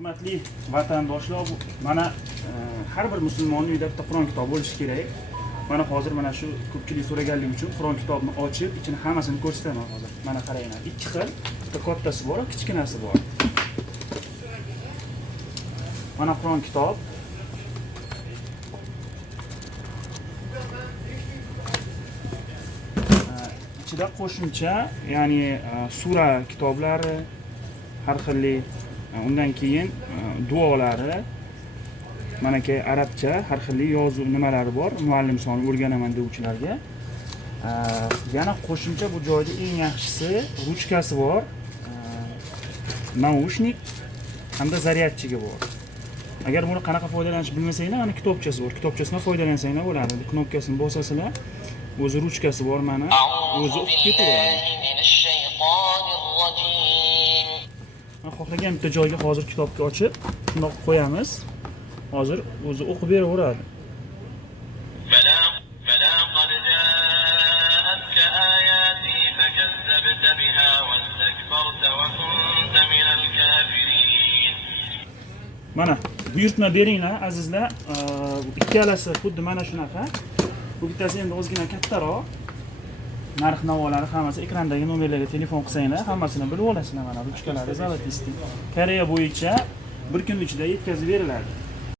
Hurmatli vatandoshlar, mana har bir musulmonning uyida bitta Qur'on kitobi bo'lishi kerak. Mana hozir mana shu ko'pchilik so'raganligi uchun Qur'on kitobini ochib, ichini hammasini ko'rsataman hozir. Mana qaranglar, ikki xil, bitta kattasi bor, kichkinasi bor. Mana Qur'on kitob. Ichida qo'shimcha, ya'ni sura kitoblari, har xilli, undan keyin duolari, manaki arabcha har xilli yozuv nimalari bor, muallim soni o'rganaman deguvchilarga. Yana qo'shimcha bu joyda eng yaxshisi ruchkasi bor, naushnik hamda zaryadchiga bor. Agar buni qanaqa foydalanishni bilmasanglar, mana kitobchasi bor. Kitobchasidan foydalansanglar bo'ladi. Knopkasini bosasizlar, o'zi ruchkasi bor, mana o'zi o'qib ketaveradi. Xohlagan bitta joyga hozir kitobni ochib, shundoq qo'yamiz. Hozir o'zi o'qib beraveradi. Mana buyurtma beringlar azizlar. Ikkalasi xuddi mana shunaqa. Bu bittasi endi ozgina kattaroq. Narx-navolari hammasi ekrandagi nomerlarga telefon qilsanglar, hammasini bilib olasizlar. Mana ruchkalari zalotistik. Koreya bo'yicha bir kun ichida yetkazib beriladi.